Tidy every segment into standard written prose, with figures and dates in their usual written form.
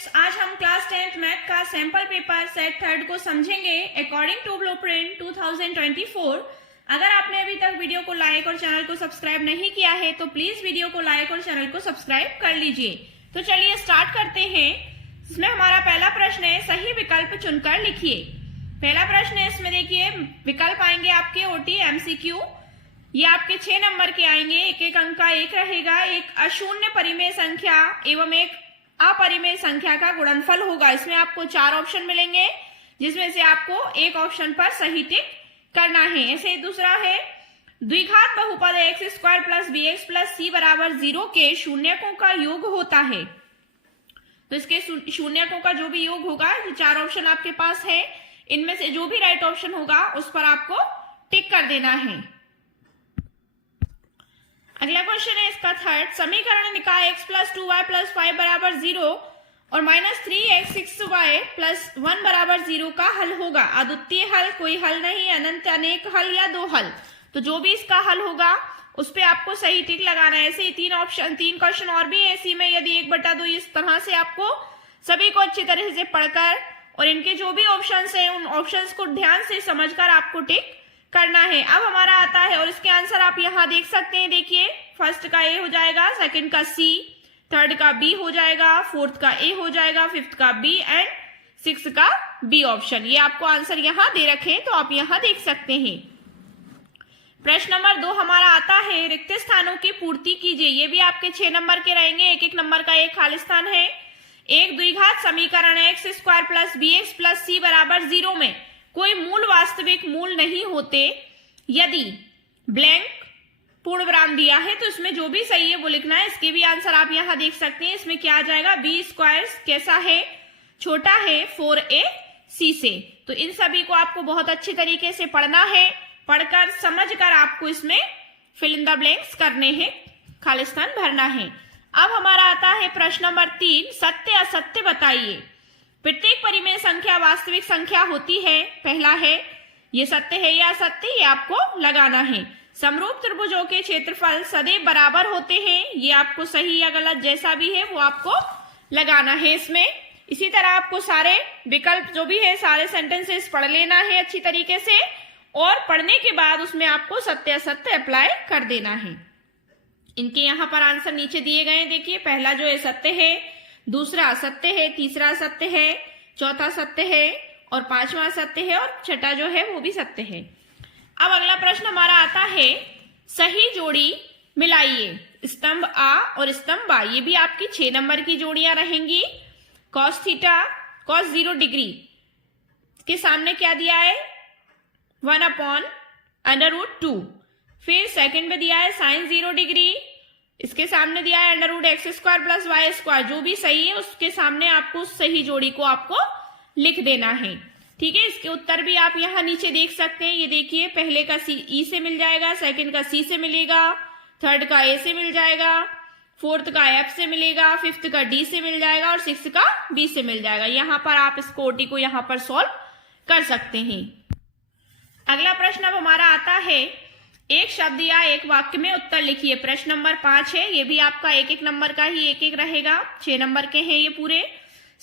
Students, आज हम class 10th math का सैंपल पेपर सेट थर्ड को समझेंगे अकॉर्डिंग टू ब्लूप्रिंट 2024। अगर आपने अभी तक वीडियो को लाइक और चैनल को सब्सक्राइब नहीं किया है तो प्लीज वीडियो को लाइक और चैनल को सब्सक्राइब कर लीजिए। तो चलिए स्टार्ट करते हैं। इसमें हमारा पहला प्रश्न है, सही विकल्प चुनकर लिखिए। पहला प्रश्न है, इसमें देखिए विकल्प आएंगे आपके ओटी एमसीक्यू। ये आपके 6 नंबर के आएंगे। एक एक अंक का एक रहेगा। एक अशून्य परिमेय संख्या एवं एक अपरिमेय संख्या का गुणनफल होगा। इसमें आपको 4 ऑप्शन मिलेंगे जिसमें से आपको एक ऑप्शन पर सही टिक करना है। ऐसे दूसरा है, द्विघात बहुपद x square plus b x plus c बराबर 0 के शून्यकों का योग होता है। तो इसके शून्यकों का जो भी योग होगा, ये 4 ऑप्शन आपके पास है। इनमें से जो भी राइट ऑप्शन होगा उस पर आपको टिक कर देना है। अगला क्वेश्चन है इसका थर्ड, समीकरण निकाय x प्लस 2y प्लस 5 बराबर 0 और माइनस 3x 6y प्लस 1 बराबर 0 का हल होगा। अद्वितीय हल, कोई हल नहीं, अनंत, अनेक हल या 2 हल। तो जो भी इसका हल होगा उस पे आपको सही टिक लगाना है। ऐसे ही 3 क्वेश्चन और भी है इसी में। यदि 1/2 इस तरह से आपको सभी को अच्छी तरह से पढ़कर और इनके जो भी ऑप्शंस हैं उन ऑप्शंस को ध्यान से समझकर आपको टिक करना है। अब हमारा आता है और इसके आंसर आप यहाँ देख सकते हैं। देखिए, फर्स्ट का ए हो जाएगा, सेकंड का सी, थर्ड का बी हो जाएगा, फोर्थ का ए हो जाएगा, फिफ्थ का बी एंड सिक्स का बी ऑप्शन। ये आपको आंसर यहाँ दे रखे तो आप यहाँ देख सकते हैं। प्रश्न नंबर 2 हमारा आता है, रिक्त स्थानों की पूर्ति कीजिए। ये भी आपके 6 नंबर के रहेंगे। एक एक नंबर का एक खाली स्थान है। एक द्विघात समीकरण x square plus b x plus c बराबर 0 में कोई मूल वास्तविक मूल नहीं होते। यदि ब्लैंक पूर्ण विराम दिया है तो इसमें जो भी सही है वो लिखना है। इसके भी आंसर आप यहाँ देख सकते हैं। इसमें क्या आ जाएगा, बी स्क्वायर कैसा है, छोटा है 4ac से। तो इन सभी को आपको बहुत अच्छे तरीके से पढ़ना है। पढ़कर समझकर आपको इसमें फिल इन द ब्लैंक्स करने हैं, खालिस्तान भरना है। अब हमारा आता है प्रश्न नंबर 3, सत्य असत्य बताइए। प्रत्येक परिमेय संख्या वास्तविक संख्या होती है। पहला है, ये सत्य है या असत्य, ये आपको लगाना है। समरूप त्रिभुजों के क्षेत्रफल सदैव बराबर होते हैं। ये आपको सही या गलत जैसा भी है वो आपको लगाना है इसमें। इसी तरह आपको सारे विकल्प जो भी है सारे सेंटेंसेस पढ़ लेना है अच्छी तरीके से और पढ़ने के बाद उसमें आपको सत्य असत्य अप्लाई कर देना है। इनके यहाँ पर आंसर नीचे दिए गए हैं। देखिए, पहला जो है सत्य है, दूसरा असत्य है, तीसरा असत्य है, चौथा सत्य है और पांचवा सत्य है और छठा जो है वो भी सत्य है। अब अगला प्रश्न हमारा आता है, सही जोड़ी मिलाइए। स्तंभ आ और स्तंभ बा, ये भी आपकी 6 नंबर की जोड़ियां रहेंगी। कॉस थीटा कॉस 0 डिग्री के सामने क्या दिया है, 1/√2। फिर सेकंड में दिया है साइन 0 डिग्री, इसके सामने दिया है √x² प्लस y²। जो भी सही है उसके सामने आपको सही जोड़ी को आपको लिख देना है। ठीक है, इसके उत्तर भी आप यहाँ नीचे देख सकते हैं। ये देखिए, पहले का ई से मिल जाएगा, सेकंड का सी से मिलेगा, थर्ड का ए से मिल जाएगा, फोर्थ का एफ से मिलेगा, फिफ्थ का डी से मिल जाएगा और सिक्स्थ का बी से मिल जाएगा। यहाँ पर आप इस कोटि को यहाँ पर सॉल्व कर सकते हैं। अगला प्रश्न अब हमारा आता है, एक शब्द या एक वाक्य में उत्तर लिखिए। प्रश्न नंबर 5 है। ये भी आपका एक एक नंबर का ही एक एक रहेगा। 6 नंबर के हैं ये पूरे।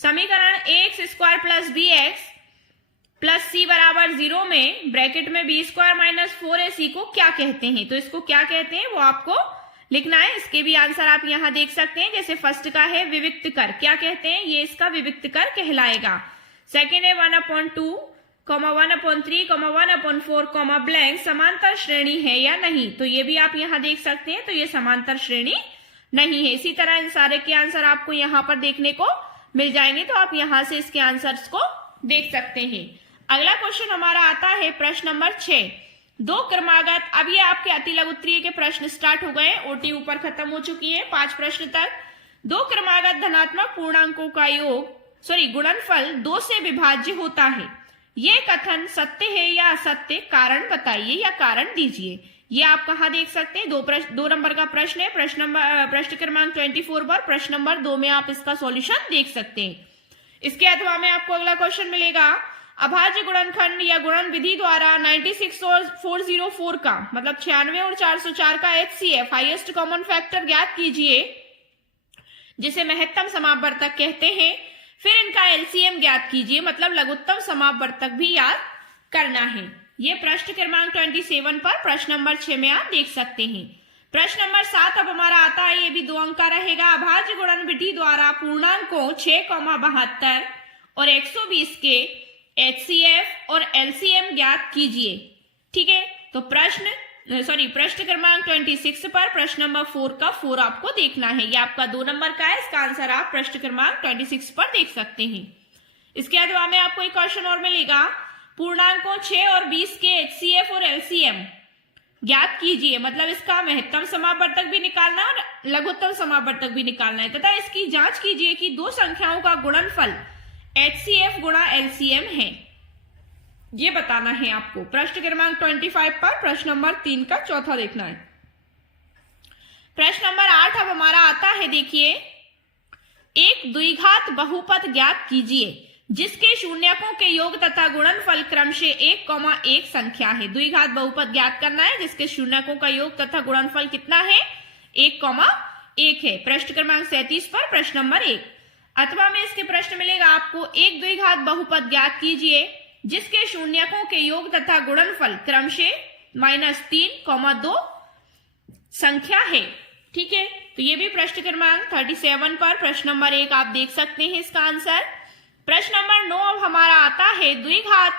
समीकरण ax² plus b x plus c बराबर 0 में ब्रैकेट में b² माइनस 4ac को क्या कहते हैं। तो इसको क्या कहते हैं वो आपको लिखना है। इसके भी आंसर आप यहाँ देख सकते हैं। जैसे फर्स्ट का है विविक्त कर, क्या कहते हैं, ये इसका विविक्त कर कहलाएगा। सेकेंड है 1/2, 1/3, 1/4, ब्लैंक समांतर श्रेणी है या नहीं। तो ये भी आप यहाँ देख सकते हैं। तो ये समांतर श्रेणी नहीं है। इसी तरह इन सारे के आंसर आपको यहाँ पर देखने को मिल जाएंगे। तो आप यहाँ से इसके आंसर्स को देख सकते हैं। अगला क्वेश्चन हमारा आता है प्रश्न नंबर 6, 2 क्रमागत। अब ये आपके अति लघु उत्तरीय के प्रश्न स्टार्ट हो गए। ओटी ऊपर खत्म हो चुकी है। 5 प्रश्न तक 2 क्रमागत धनात्मक पूर्णांकों का गुणनफल 2 से विभाज्य होता है। ये कथन सत्य है या असत्य, कारण बताइए या कारण दीजिए। ये आप कहाँ देख सकते हैं, 2 नंबर का प्रश्न है। प्रश्न क्रमांक 24 पर प्रश्न नंबर 2 में आप इसका सॉल्यूशन देख सकते हैं। इसके अथवा में आपको अगला क्वेश्चन मिलेगा, अभाज्य गुणनखंड या गुणन विधि द्वारा 96 और 404 का मतलब 96 और 404 का HCF हाईएस्ट कॉमन फैक्टर ज्ञात कीजिए, जिसे महत्तम समापवर्तक कहते हैं। फिर इनका एलसीएम ज्ञात कीजिए, मतलब लघुत्तम समापवर्तक भी याद करना है। ये प्रश्न क्रमांक 27 पर प्रश्न नंबर 6 में आप देख सकते हैं। प्रश्न नंबर 7 अब हमारा आता है, ये भी 2 अंक का रहेगा। अभाज्य गुणन विधि द्वारा पूर्णांकों 6,72 और 120 के एचसीएफ और एलसीएम ज्ञात कीजिए। ठीक है, तो प्रश्न क्रमांक 26 पर प्रश्न नंबर 4 का 4 आपको देखना है। ये आपका 2 नंबर का है, इसका आंसर आप प्रश्न क्रमांक 26 पर देख सकते हैं। इसके अलावा में आपको एक क्वेश्चन और मिलेगा, पूर्णांकों 6 और 20 के एचसीएफ और एलसीएम ज्ञात कीजिए, मतलब इसका महत्तम समापवर्तक भी निकालना है और लघुत्तम समापवर्तक भी निकालना है, तथा इसकी जांच कीजिए कि दो संख्याओं का गुणनफल एचसीएफ गुणा एलसीएम है, ये बताना है आपको। प्रश्न क्रमांक 25 पर प्रश्न नंबर 3 का चौथा देखना है। प्रश्न नंबर 8 अब हमारा आता है, देखिए, एक द्विघात बहुपद ज्ञात कीजिए जिसके शून्यकों के योग तथा गुणनफल क्रमशः 1,1 संख्या है। द्विघात बहुपद ज्ञात करना है जिसके शून्यकों का योग तथा गुणनफल कितना है, 1,1 है। प्रश्न क्रमांक 37 पर प्रश्न नंबर 1। अथवा में इसके प्रश्न मिलेगा आपको, एक द्विघात बहुपद ज्ञात कीजिए जिसके शून्यकों के योग तथा गुणनफल क्रमशः -3,2 संख्या है। ठीक है, तो ये भी प्रश्न क्रमांक 37 पर प्रश्न नंबर 1 आप देख सकते हैं इसका आंसर। प्रश्न नंबर 9 अब हमारा आता है, द्विघात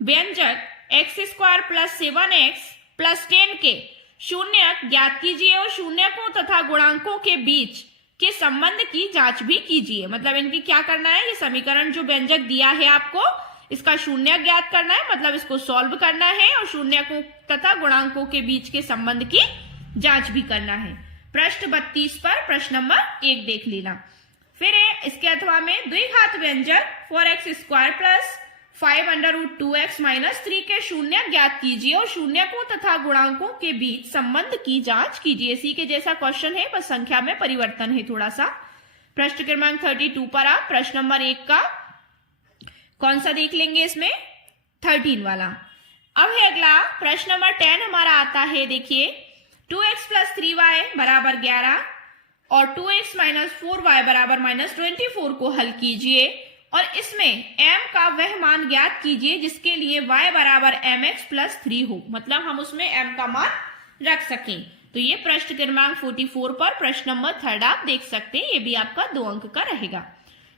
व्यंजक x² + 7x + 10 के शून्यक ज्ञात कीजिए और शून्यकों तथा गुणांकों के बीच के संबंध की जांच भी कीजिए। मतलब इनकी क्या करना है, ये समीकरण जो व्यंजक दिया है आपको, इसका शून्यक ज्ञात करना है, मतलब इसको सॉल्व करना है और शून्यकों तथा गुणांकों के बीच के संबंध की जांच भी करना है। प्रश्न 32 पर प्रश्न नंबर 1 देख लेना। फिर इसके अथवा में द्विघात व्यंजक 4x² + 5√2x - 3 के शून्यक ज्ञात कीजिए और शून्यकों तथा गुणांकों के बीच संबंध की जांच कीजिए। इसी के जैसा क्वेश्चन है, बस संख्या में परिवर्तन है थोड़ा सा। प्रश्न क्रमांक 32 पर आप प्रश्न नंबर 1 का कौन सा देख लेंगे, इसमें 13 वाला। अब है अगला प्रश्न नंबर 10 हमारा आता है, देखिए, 2x + 3y = 11 और 2x - 4y = -24 को हल कीजिए और इसमें m का वह मान ज्ञात कीजिए जिसके लिए y = mx + 3 हो, मतलब हम उसमें m का मान रख सकें। तो ये प्रश्न क्रमांक 44 पर प्रश्न नंबर 3 आप देख सकते हैं, ये भी आपका 2 अंक का रहेगा।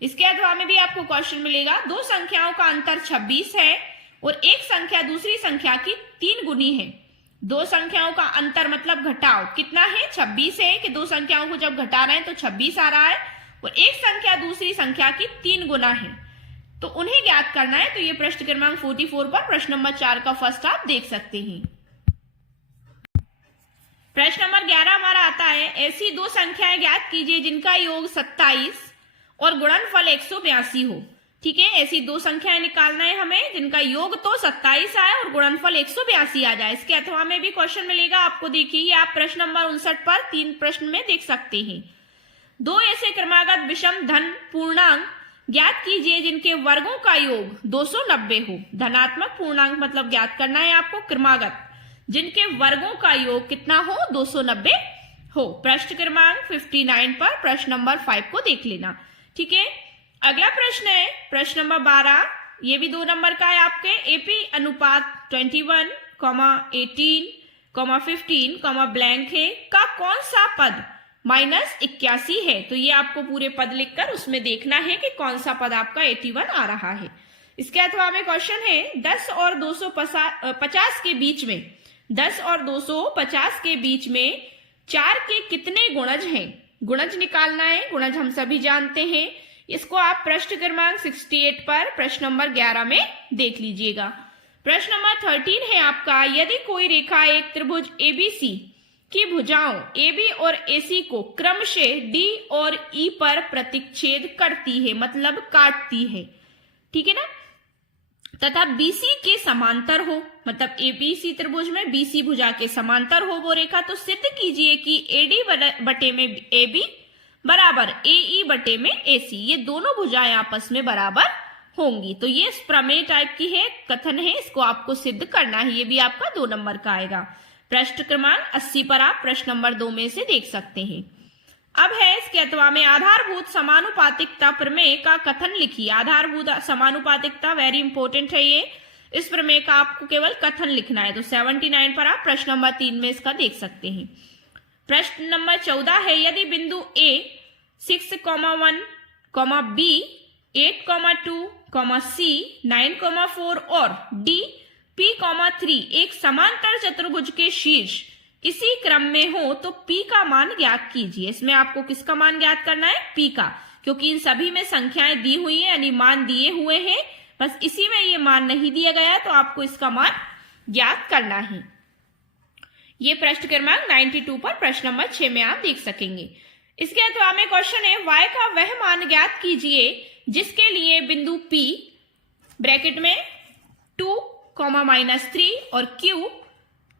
इसके अथवा में भी आपको क्वेश्चन मिलेगा, दो संख्याओं का अंतर 26 है और एक संख्या दूसरी संख्या की 3 गुनी है। दो संख्याओं का अंतर मतलब घटाव कितना है, 26 है, कि दो संख्याओं को जब घटा रहे हैं तो 26 आ रहा है और एक संख्या दूसरी संख्या की 3 गुना है, तो उन्हें ज्ञात करना है। तो ये प्रश्न क्रमांक 44 पर प्रश्न नंबर 4 का फर्स्ट आप देख सकते हैं। प्रश्न नंबर 11 हमारा आता है, ऐसी दो संख्याएं ज्ञात कीजिए जिनका योग 27 और गुणनफल 182 हो। ठीक है, ऐसी दो संख्याएं निकालना है हमें जिनका योग तो 27 आए और गुणनफल 182 आ जाए। इसके अथवा में भी क्वेश्चन मिलेगा आपको, देखिए, ये आप प्रश्न नंबर 59 पर 3 प्रश्न में देख सकते हैं। दो ऐसे क्रमागत विषम धन पूर्णांक ज्ञात कीजिए जिनके वर्गों का योग 290 हो। धनात्मक पूर्णांक मतलब ज्ञात करना है आपको, क्रमागत जिनके वर्गों का योग कितना हो, 290 हो। प्रश्न क्रमांक 59 पर प्रश्न नंबर 5 को देख लेना। ठीक है, अगला प्रश्न है प्रश्न नंबर 12, ये भी 2 नंबर का है आपके। एपी अनुपात 21, 18, 15, ब्लैंक है का कौन सा पद -81 है। तो ये आपको पूरे पद लिखकर उसमें देखना है कि कौन सा पद आपका 81 आ रहा है। इसके अथवा में क्वेश्चन है, 10 और 250 के बीच में, 10 और 250 के बीच में 4 के कितने गुणज हैं। गुणज निकालना है, गुणज हम सभी जानते हैं। इसको आप प्रश्न क्रमांक 68 पर प्रश्न नंबर 11 में देख लीजिएगा। प्रश्न नंबर 13 है आपका, यदि कोई रेखा एक त्रिभुज एबीसी की भुजाओं AB और AC को क्रमशः D और E पर प्रतिच्छेद करती है, मतलब काटती है, ठीक है ना, तथा BC के समांतर हो, मतलब ABC त्रिभुज में BC भुजा के समांतर हो वो रेखा, तो सिद्ध कीजिए कि AD बटे में AB बराबर AE बटे में AC, ये दोनों भुजाएं आपस में बराबर होंगी। तो ये प्रमेय टाइप की है, कथन है, इसको आपको सिद्ध करना है। ये भी आपका 2 नंबर का आएगा। प्रश्न क्रमांक 80 पर आप प्रश्न नंबर 2 में से देख सकते हैं। अब है इसके अथवा में आधारभूत समानुपातिकता प्रमेय का कथन लिखिए। आधारभूत समानुपातिकता वेरी इंपॉर्टेंट है ये। इस प्रमेय का आपको केवल कथन लिखना है। तो 79 पर आप प्रश्न नंबर 3 में इसका देख सकते हैं। प्रश्न नंबर 14 है, यदि बिंदु A 6,1, B 8,2, C 9,4 और D P,3 एक समांतर चतुर्भुज के शीर्ष इसी क्रम में हो तो P का मान ज्ञात कीजिए। इसमें आपको किसका मान ज्ञात करना है? P का, क्योंकि इन सभी में संख्याएं दी हुई हैं, यानी मान दिए हुए हैं, बस इसी में ये मान नहीं दिया गया है, तो आपको इसका मान ज्ञात करना है। ये प्रश्न क्रमांक 92 पर प्रश्न नंबर 6 में आप देख सकेंगे। इसके अथवा में क्वेश्चन है, y का वह मान ज्ञात कीजिए जिसके लिए बिंदु P ब्रैकेट में 2, -3 और Q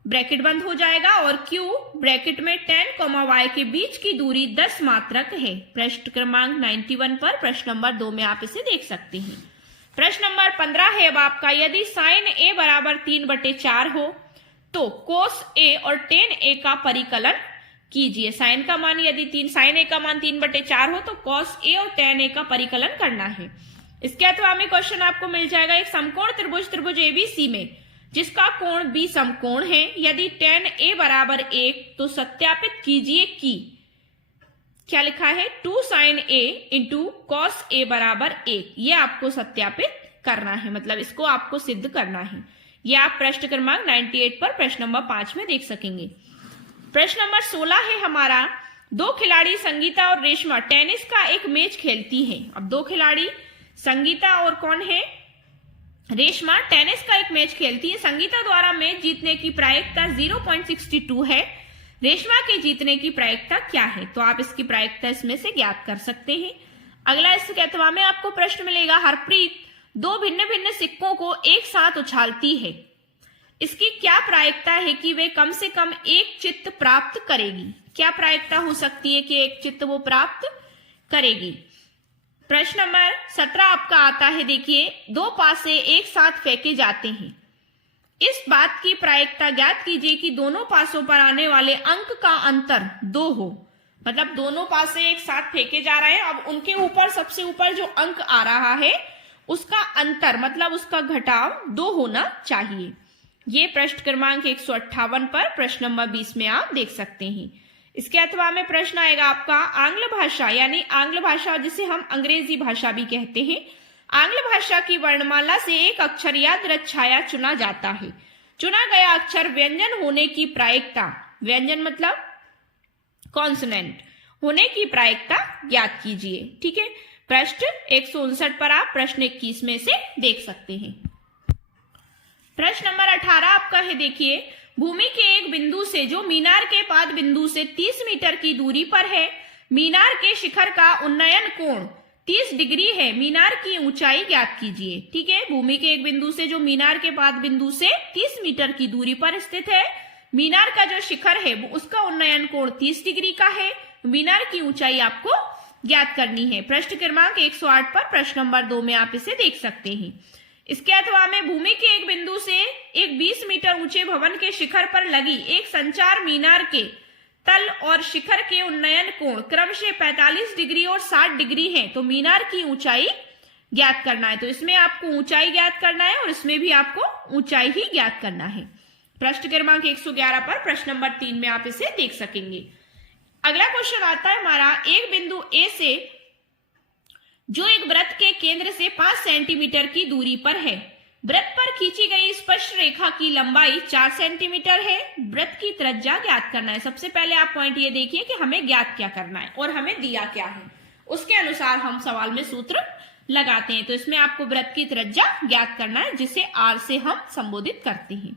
ब्रैकेट बंद हो जाएगा और Q ब्रैकेट में 10, y के बीच की दूरी 10 मात्रक है। प्रश्न क्रमांक 91 पर प्रश्न नंबर 2 में आप इसे देख सकते हैं। प्रश्न नंबर 15 है अब आपका, यदि sin A बराबर 3/4 हो तो cos A और tan A का परिकलन कीजिए। sin का मान यदि sin A का मान 3/4 हो तो cos A और tan A का परिकलन करना है। इसके अथवा में क्वेश्चन आपको मिल जाएगा, एक समकोण त्रिभुज ABC में जिसका कोण B समकोण है, यदि tan A बराबर 1 तो सत्यापित कीजिए कि क्या लिखा है 2 sin A into cos A बराबर 1। ये आपको सत्यापित करना है, मतलब इसको आपको सिद्ध करना है। ये आप प्रश्न क्रमांक 98 पर प्रश्न नंबर 5 में देख सकेंगे। प्रश्न नंबर 16 है हमारा, दो खिलाड़ी संगीता और रेशमा टेनिस का एक मैच खेलती हैं। अब दो खिलाड़ी संगीता और कौन है? रेशमा टेनिस का एक मैच खेलती है। संगीता द्वारा मैच जीतने की प्रायिकता 0.62 है। रेशमा के जीतने की प्रायिकता क्या है? तो आप इसकी प्रायिकता इसमें से ज्ञात कर सकते हैं। अगला इसके अथवा में आपको प्रश्न मिलेगा, हरप्रीत दो भिन्न भिन्न सिक्कों को एक साथ उछालती है, इसकी क्या प्रायिकता है कि वे कम से कम एक चित्त प्राप्त करेगी? क्या प्रायिकता हो सकती है कि एक चित्त वो प्राप्त करेगी? प्रश्न नंबर 17 आपका आता है, देखिए दो पासे एक साथ फेंके जाते हैं, इस बात की प्रायिकता ज्ञात कीजिए कि दोनों पासों पर आने वाले अंक का अंतर 2 हो। मतलब दोनों पासे एक साथ फेंके जा रहे हैं, अब उनके ऊपर सबसे ऊपर जो अंक आ रहा है उसका अंतर मतलब उसका घटाव 2 होना चाहिए। ये प्रश्न क्रमांक 158 पर प्रश्न नंबर 20 में आप देख सकते हैं। इसके अथवा में प्रश्न आएगा आपका, आंग्ल भाषा यानी आंग्ल भाषा जिसे हम अंग्रेजी भाषा भी कहते हैं, आंग्ल भाषा की वर्णमाला से एक अक्षर या द्रच्छाया चुना जाता है। चुना गया अक्षर व्यंजन होने की प्रायिकता, व्यंजन मतलब कॉन्सोनेंट होने की प्रायिकता ज्ञात कीजिए। ठीक है, प्रश्न 159 पर आप प्रश्न 21 में से देख सकते हैं। प्रश्न नंबर 18 आपका है, देखिए भूमि के एक बिंदु से जो मीनार के पाद बिंदु से 30 मीटर की दूरी पर है, मीनार के शिखर का उन्नयन कोण 30 डिग्री है, मीनार की ऊंचाई ज्ञात कीजिए। ठीक है, भूमि के एक बिंदु से जो मीनार के पाद बिंदु से 30 मीटर की दूरी पर स्थित है, मीनार का जो शिखर है वो उसका उन्नयन कोण 30 डिग्री का है, मीनार की ऊंचाई आपको ज्ञात करनी है। प्रश्न क्रमांक 108 पर प्रश्न नंबर 2 में आप इसे देख सकते हैं। इसके अथवा में भूमि के एक बिंदु से एक 20 मीटर ऊंचे भवन के शिखर पर लगी एक संचार मीनार के तल और शिखर के उन्नयन कोण क्रमशः 45 डिग्री और 60 डिग्री है, तो मीनार की ऊंचाई ज्ञात करना है। तो इसमें आपको ऊंचाई ज्ञात करना है और इसमें भी आपको ऊंचाई ही ज्ञात करना है। प्रश्न क्रमांक 111 पर प्रश्न नंबर 3 में आप इसे देख सकेंगे। अगला क्वेश्चन आता है हमारा, एक बिंदु ए से जो एक वृत्त के केंद्र से 5 सेंटीमीटर की दूरी पर है, वृत्त पर खींची गई स्पर्श रेखा की लंबाई 4 सेंटीमीटर है, वृत्त की त्रिज्या ज्ञात करना है। सबसे पहले आप पॉइंट ये देखिए कि हमें ज्ञात क्या करना है और हमें दिया क्या है, उसके अनुसार हम सवाल में सूत्र लगाते हैं। तो इसमें आपको वृत्त की त्रिज्या ज्ञात करना है जिसे आर से हम संबोधित करते हैं।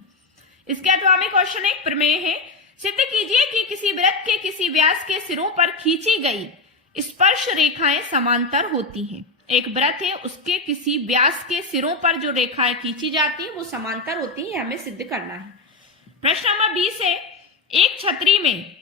इसके अथवा में क्वेश्चन एक प्रमेय है, सिद्ध कीजिए कि किसी वृत्त के किसी व्यास के सिरों पर खींची गई स्पर्श रेखाएं समांतर होती हैं। एक वृत्त है, उसके किसी व्यास के सिरों पर जो रेखाएं खींची जाती हैं वो समांतर होती हैं, हमें सिद्ध करना है। प्रश्न नंबर 20 है, एक छतरी में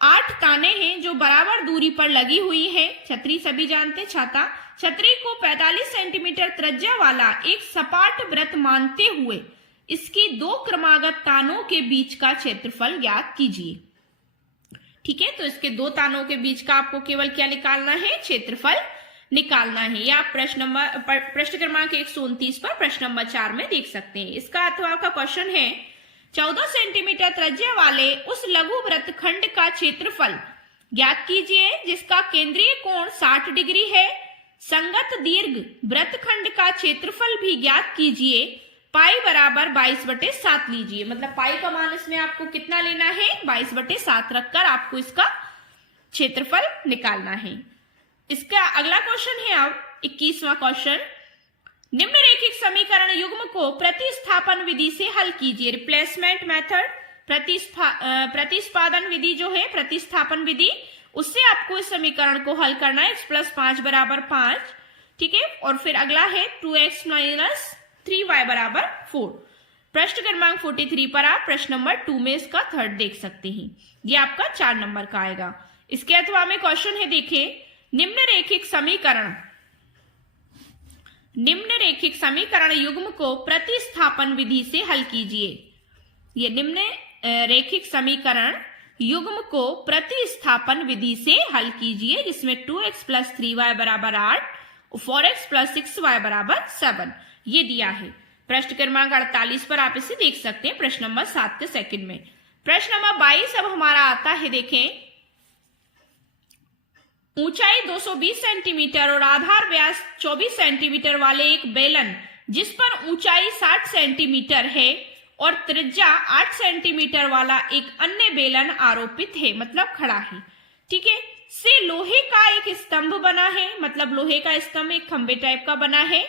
8 ताने हैं जो बराबर दूरी पर लगी हुई है। छतरी सभी जानते, छाता। छतरी को 45 सेंटीमीटर त्रिज्या वाला एक सपाट वृत्त मानते हुए इसकी 2 क्रमागत तानों के बीच का क्षेत्रफल ज्ञात कीजिए। ठीक है, तो इसके दो तानों के बीच का आपको केवल क्या निकालना है, क्षेत्रफल निकालना है। या आप प्रश्न क्रमांक 129 पर प्रश्न नंबर 4 में देख सकते हैं। इसका अथवा का क्वेश्चन है 14 सेंटीमीटर त्रिज्या वाले उस लघु वृत्तखंड का क्षेत्रफल ज्ञात कीजिए जिसका केंद्रीय कोण 60 डिग्री है। संगत दीर्घ वृत्तखंड का क्षेत्रफल भी ज्ञात कीजिए। पाई बराबर 22/7 लीजिए, मतलब पाई का मान इसमें आपको कितना लेना है, 22/7 रखकर आपको इसका क्षेत्रफल निकालना है। इसका अगला क्वेश्चन है अब 21वां क्वेश्चन, निम्नरेखिक समीकरण युग्म को प्रतिस्थापन विधि से हल कीजिए। रिप्लेसमेंट मेथड, प्रतिस्पादन विधि जो है, प्रतिस्थापन विधि, उससे आपको इस समीकरण को हल करना है। x + 5 = 5, ठीक है। और फिर अगला है 2x - 3y = 4। प्रश्न क्रमांक 43 पर आप प्रश्न नंबर 2 में इसका थर्ड देख सकते हैं। ये आपका 4 नंबर का आएगा। इसके अथवा में क्वेश्चन है, देखें, निम्नरेखिक समीकरण युग्म को प्रतिस्थापन विधि से हल कीजिए। ये निम्नरेखिक समीकरण युग्म को प्रतिस्थापन विधि से हल कीजिए, जिसमें 2x + 3y = 8 और 4x + 6y = 7 ये दिया है। प्रश्न क्रमांक 48 पर आप इसे देख सकते हैं, प्रश्न नंबर 7 के सेकंड में। प्रश्न नंबर 22 अब हमारा आता है, देखें, ऊंचाई 220 सेंटीमीटर और आधार व्यास 24 सेंटीमीटर वाले एक बेलन जिस पर ऊंचाई 60 सेंटीमीटर है और त्रिज्या 8 सेंटीमीटर वाला एक अन्य बेलन आरोपित है, मतलब खड़ा है, ठीक है, से लोहे का एक स्तंभ बना है, मतलब लोहे का स्तंभ एक खंबे टाइप का बना है।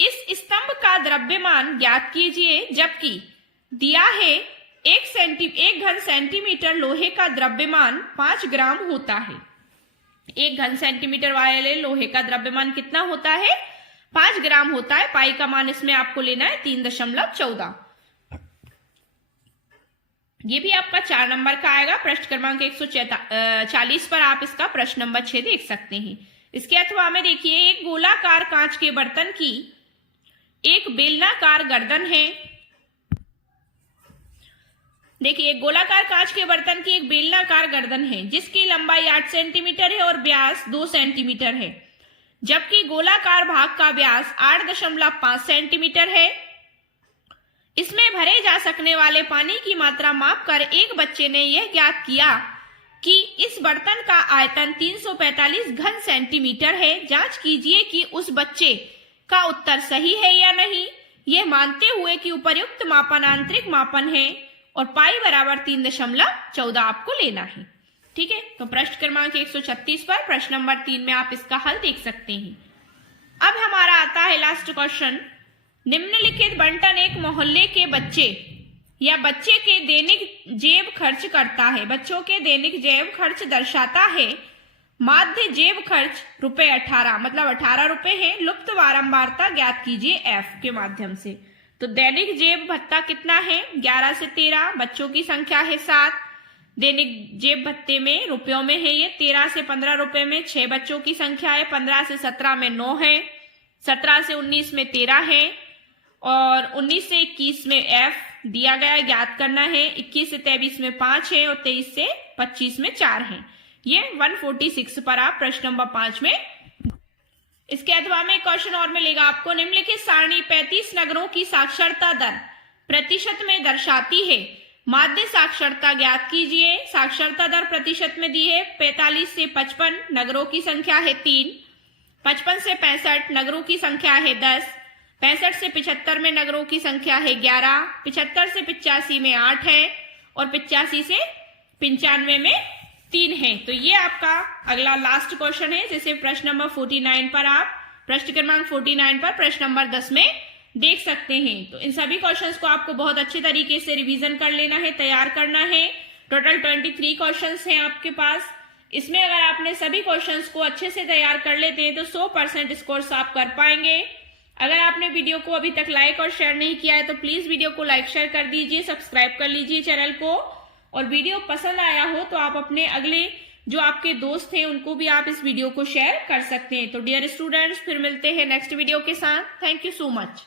इस स्तंभ का द्रव्यमान ज्ञात कीजिए, जबकि दिया है 1 घन सेंटीमीटर लोहे का द्रव्यमान 5 ग्राम होता है। 1 घन सेंटीमीटर वाले लोहे का द्रव्यमान कितना होता है, 5 ग्राम होता है। पाई का मान इसमें आपको लेना है 3.14। ये भी आपका 4 नंबर का आएगा। प्रश्न क्रमांक 140 पर आप इसका प्रश्न नंबर 6 देख सकते हैं। इसके अथवा में देखिए, एक गोलाकार कांच के बर्तन की एक बेलनाकार गर्दन है। देखिए, एक गोलाकार कांच के बर्तन की एक बेलनाकार गर्दन है जिसकी लंबाई 8 सेंटीमीटर है और व्यास 2 सेंटीमीटर है, जबकि गोलाकार भाग का व्यास 8.5 सेंटीमीटर है। इसमें भरे जा सकने वाले पानी की मात्रा मापकर एक बच्चे ने यह ज्ञात किया कि इस बर्तन का आयतन 345 घन सेंटीमीटर है। जांच कीजिए कि उस बच्चे का उत्तर सही है या नहीं, यह मानते हुए कि उपर्युक्त मापन आंतरिक मापन है और पाई बराबर 3.14 आपको लेना है, ठीक है। तो प्रश्न क्रमांक 136 पर प्रश्न नंबर 3 में आप इसका हल देख सकते हैं। अब हमारा आता है लास्ट क्वेश्चन, निम्नलिखित बंटन एक मोहल्ले के बच्चे या बच्चे के दैनिक जेब खर्च करता है। बच्चों के दैनिक जेब खर्च दर्शाता है। माध्य जेब खर्च ₹18, मतलब 18 रुपए है। लुप्त बारंबारता ज्ञात कीजिए F के माध्यम से। तो दैनिक जेब भत्ता कितना है, 11 से 13। बच्चों की संख्या है 7। दैनिक जेब भत्ते में रुपयों में है ये 13 से 15 रुपए में 6 बच्चों की संख्या है। 15 से 17 में 9 है, 17 से 19 में 13 है और 19 से 21 में F दिया गया है, ज्ञात करना है। 21 से 23 में 5 है और 23 से 25 में 4 है। ये 146 पर आप प्रश्न नंबर 5 में। इसके अथवा में क्वेश्चन और मिलेगा आपको, निम्नलिखित सारणी 35 नगरों की साक्षरता दर प्रतिशत में दर्शाती है। माध्य साक्षरता ज्ञात कीजिए। साक्षरता दर प्रतिशत में दी है। 45 से 55 नगरों की संख्या है 3। 55 से 65 नगरों की संख्या है 10। 65 से 75 में नगरों की संख्या है 11। 75 से 85 में 8 है और 85 से 95 में 3 है। तो ये आपका अगला लास्ट क्वेश्चन है, जिसे प्रश्न नंबर 49 पर आप प्रश्न क्रमांक 49 पर प्रश्न नंबर 10 में देख सकते हैं। तो इन सभी क्वेश्चंस को आपको बहुत अच्छे तरीके से रिवीजन कर लेना है, तैयार करना है। टोटल 23 क्वेश्चंस हैं आपके पास। इसमें अगर आपने सभी क्वेश्चंस को अच्छे से तैयार कर लेते हैं तो 100% स्कोर्स आप कर पाएंगे। अगर आपने वीडियो को अभी तक लाइक और शेयर नहीं किया है तो प्लीज वीडियो को लाइक शेयर कर दीजिए, सब्सक्राइब कर लीजिए चैनल को। और वीडियो पसंद आया हो तो आप अपने अगले जो आपके दोस्त हैं उनको भी आप इस वीडियो को शेयर कर सकते हैं। तो डियर स्टूडेंट्स, फिर मिलते हैं नेक्स्ट वीडियो के साथ। Thank you so much.